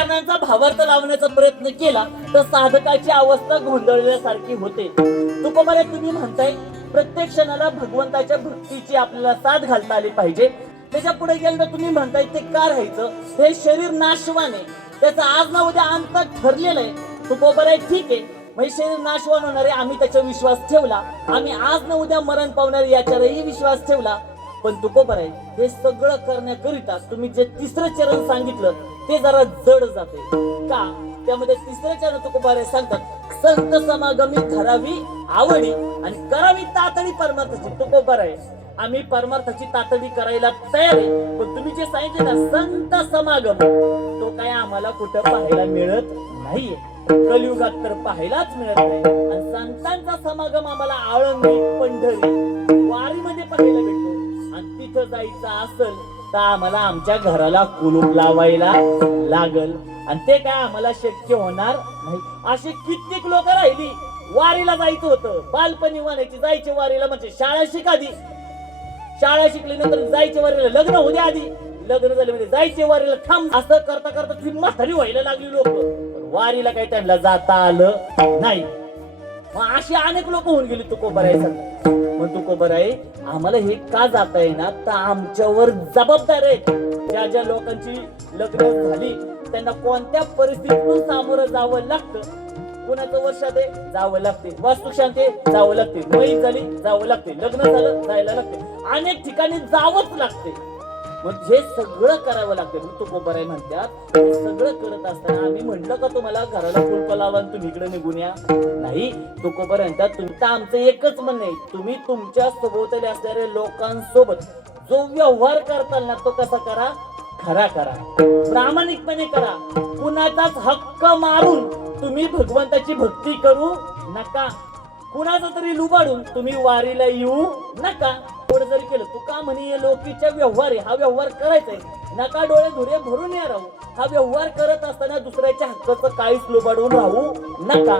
चरणांचा भावार्थ लावण्याचा प्रयत्न केला तर साधकाची अवस्था गोंधळल्यासारखी होते. तुकोबारे तुम्ही म्हणताय प्रत्येक क्षणाला भगवंताच्या भक्तीची आपल्याला साथ घालता आली पाहिजे. त्याच्या पुढे गेलं तर तुम्ही म्हणताय ते का राहायचं, हे शरीर नाशवान आहे, त्याचा आज ना उद्या अंत ठरलेलं आहे. तुकोबारे ठीक आहे, म्हणजे शरीर नाशवान होणार आहे, आम्ही त्याच्यावर विश्वास ठेवला, आम्ही आज ना उद्या मरण पावणार याच्यावरही विश्वास ठेवला. पण तुकोबारे हे सगळं करण्याकरिता तुम्ही जे तिसरं चरण सांगितलं ते जरा जड जाते का. त्यामध्ये तिसरं चरण तुकोबारे सांगतात संत समागमी धरावी आवडी आणि करावी तातडी परमार्थाची. तुकोबारे आम्ही परमार्थाची तातडी करायला तयार आहे, पण तुम्ही जे सांगितले ना संत समागम, तो काय आम्हाला कुठं पाहायला मिळत नाहीये, कलियुगात तर पाहायलाच मिळत नाही. आणि संतांचा समागम आम्हाला आळंदी पंढरी वारीमध्ये पाहायला भेटतो. आणि तिथं जायचं असेल तर आम्हाला आमच्या घराला कुलूप लावायला लागल, आणि ते काय आम्हाला शक्य होणार नाही. असे कित्येक लोक राहिली, वारीला जायचं होतं, बालपणी म्हणायची जायचे वारीला, म्हणजे शाळा शिकादी, शाळा शिकल्यानंतर जायचे वारीला, लग्न होते आधी, लग्न झाले म्हणजे जायचे वारीला, थांब असं करता करता ती म्हातारी व्हायला लागली लोक, वारीला काही त्यांना जाता आलं नाही. मग अशी अनेक लोक होऊन गेली. तुकोबाराय सांगतात मग तुकोबाराय आम्हाला हे का जाता येणार, तर आमच्यावर जबाबदार आहेत. ज्या ज्या लोकांची लग्न झाली त्यांना कोणत्या परिस्थितीतून सामोरं जावं लागतं, कुणाचं वर्षात जावं लागते, वास्तुशांती जावं लागते, मैत झाली जावं लागते, लग्न झालं जायला लागते, अनेक ठिकाणी जावंच लागते. मग हे सगळं करावं लागते. मग तुकोबाराय म्हणतात हे सगळं करत असताना आम्ही म्हटलं का तुम्हाला घराला कुलप लावा आणि तुम्ही इकडे निघून या, नाही. तुकोबाराय म्हणतात तुमचं आमचं एकच म्हणणं आहे, तुम्ही तुमच्या सभोवताली असणाऱ्या लोकांसोबत जो व्यवहार करताल ना तो कसा करा, खरा करा, प्रामाणिकपणे करा. कुणाचाच हक्क मारून तुम्ही भगवंताची भक्ती करू नका, कुणाचा तरी लुबाडून तुम्ही वारीला येऊ नका. थोडं जरी केलं तू का म्हणे लोकीचा व्यवहार आहे, हा व्यवहार करायचा आहे, नका डोळे धुरे भरून या राहू. हा व्यवहार करत असताना दुसऱ्याच्या हक्काचं काहीच लुबाडून राहू नका.